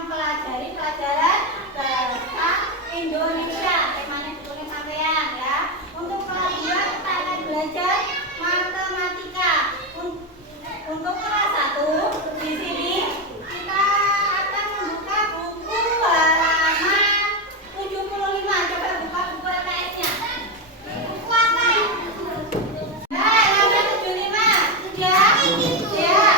mempelajari pelajaran bahasa Indonesia. Temanya ditulis sampean ya. Untuk kelas 2 kita akan belajar matematika. Untuk kelas 1 di sini kita akan membuka buku halaman 75. Coba buka buku LKS-nya. Buku apa? Halaman 75. Ya. Ya.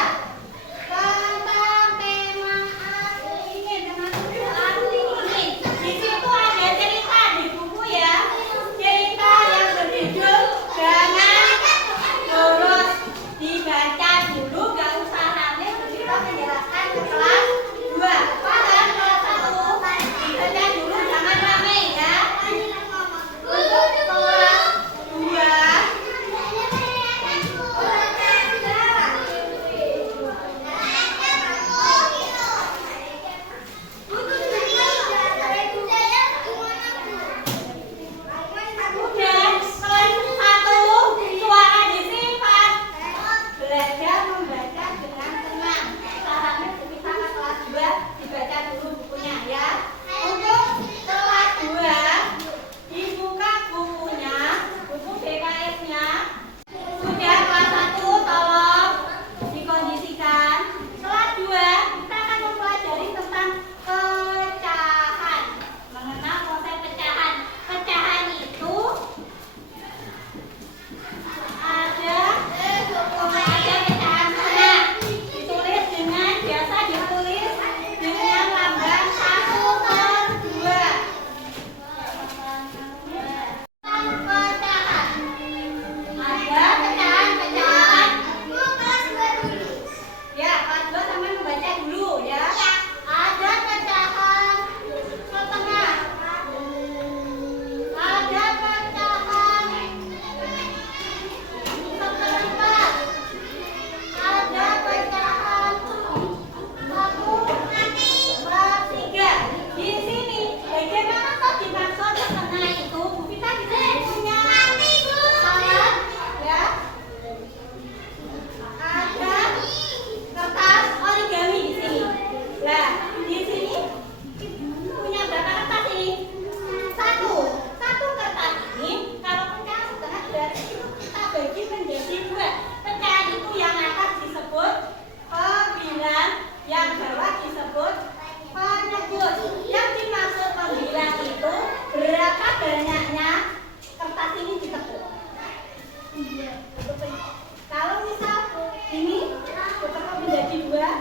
Tentang tema aku ingin, teman-teman, aku ingin. Di situ ada cerita di buku ya. Cerita yang berjudul Jangan Bolos. Dibaca dulu, gak usah rame, kita menjelaskan ke kelas 2. Paham kelas 1? Dibaca dulu, jangan rame ya. Untuk kelas 2 kelas 1 suara disimpan. Belajar membaca dengan tenang. Sarannya kita ke kelas 2 dibaca dulu bukunya ya. Untuk kelas 2 dibuka bukunya, buku BKS-nya. Sudah kelas 1 tolong dikondisikan. Kelas 2 kita akan mempelajari tentang pecahan. Mengenal konsep pecahan. Pecahan itu ada pecahan mana ditulis dengan biasa ditulis dengan lambang 1/2. Pecahan ada pecahan-pecahan. Ya, kelas 2 sampai membaca dulu ya. Ada pecahan setengah. Ada pecahan seperempat. Ada pecahan 1/3. Di sini bagaimana kok dimaksud setengah itu? Bu Vita di sini punya alat ya. Ada kertas origami di sini. Nah, di sini punya berapa kertas ini? Satu kertas ini kalau pecahan setengah berarti kita bagi menjadi 2. Pecahan itu yang atas disebut pembilang, yang bawah disebut penyebut. Yang dimaksud pembilang itu berapa banyaknya kertas ini ditepuk. Kalau misal ini ditepuk menjadi 2,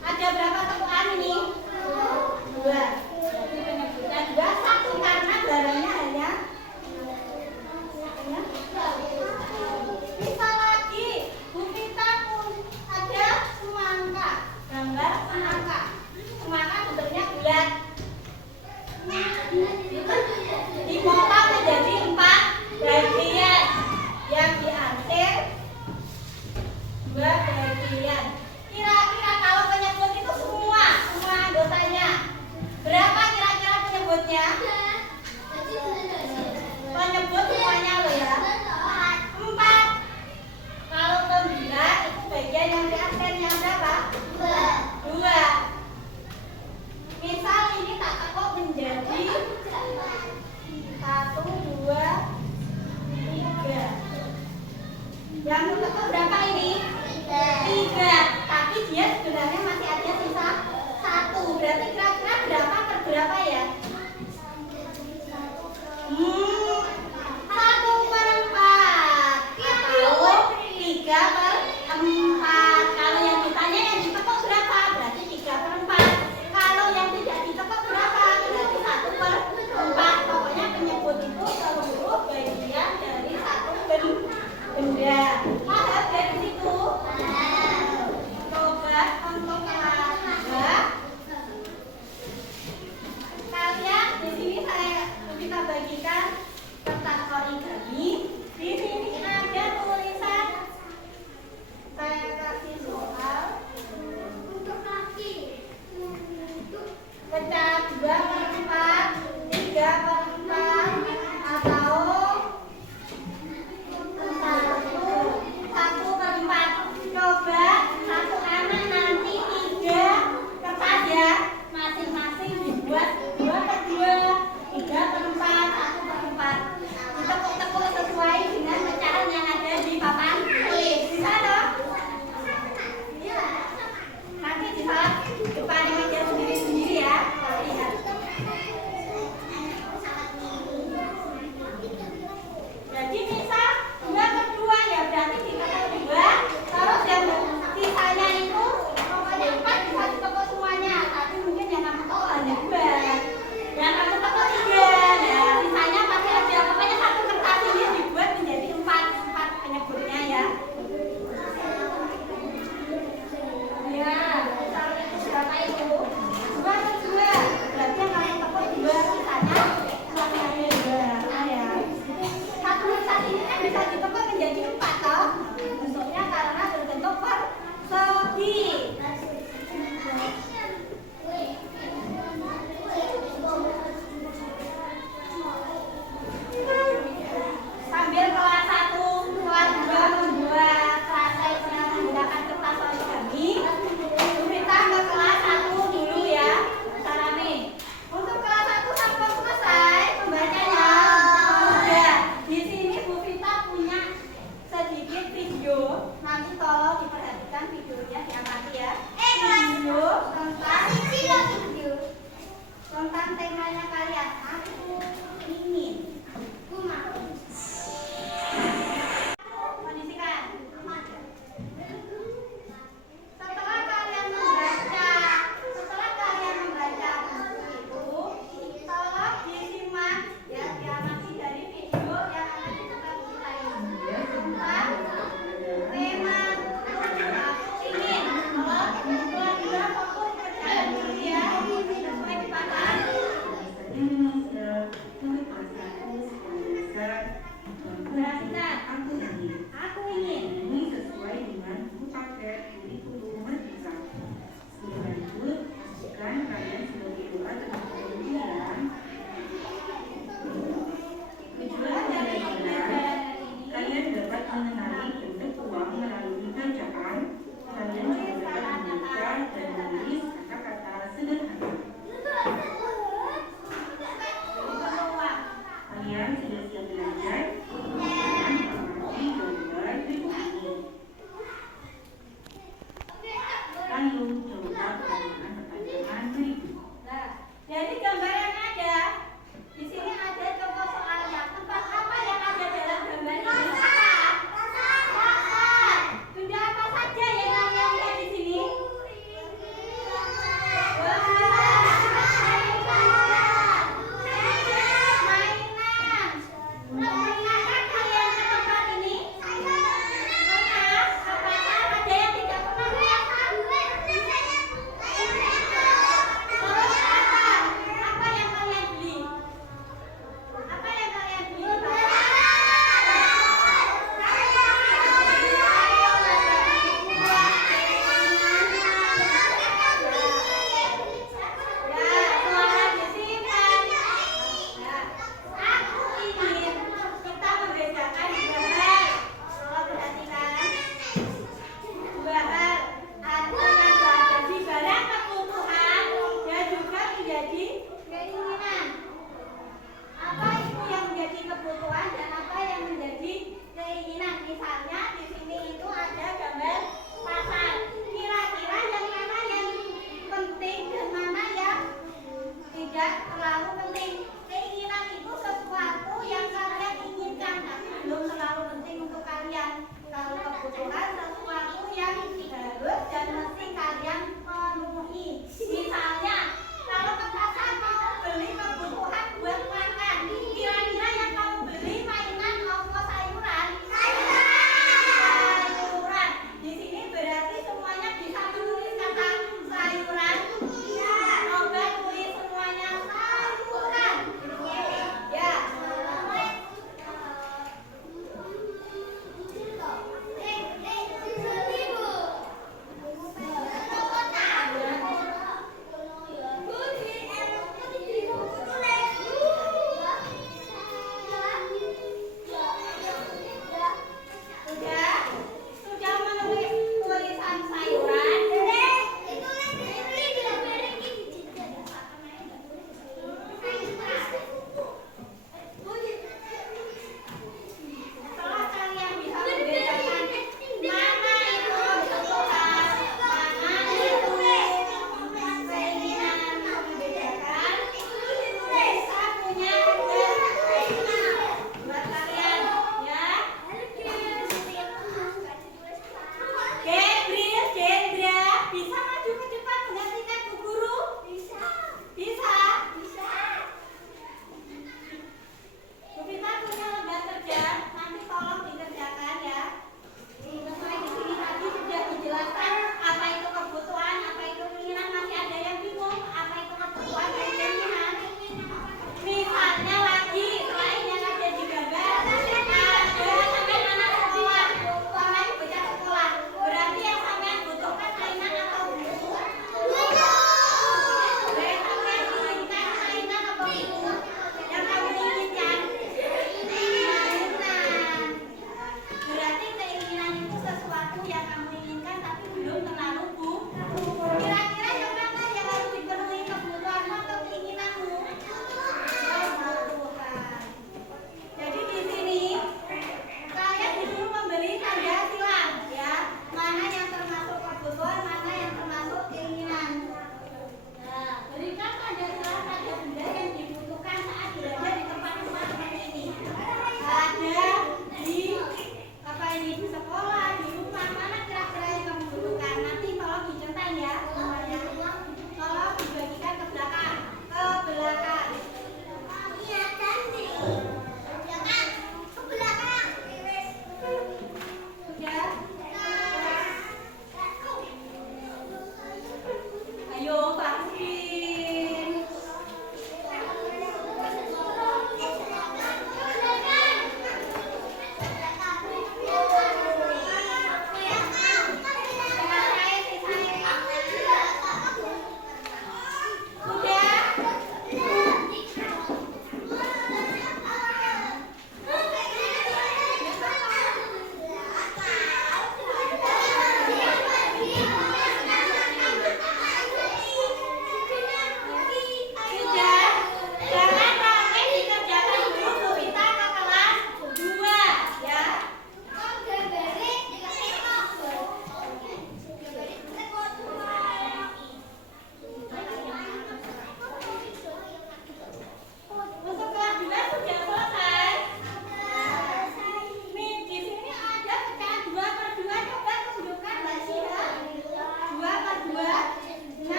ada berapa tepukan ini? 2. Jadi penyebutnya 2. 1 karena barangnya hanya bisa lagi. Bu Vita pun ada semangka, gambar semangka. Semangka bentuknya bulat. Dipotong menjadi 4 bagian. Yang dihasil 2 bagian. Kira-kira kalau penyebut itu semua anggotanya berapa kira-kira penyebutnya? Penyebut semuanya loh ya. 4. Kalau pembilang itu bagian yang dihasilnya berapa? 2. Misal ini tak tekuk menjadi 1, 2, 3. Yang tekuk berapa ini? 3. Tapi dia sebenarnya masih ada sisa 1. Berarti kira-kira berapa per berapa ya?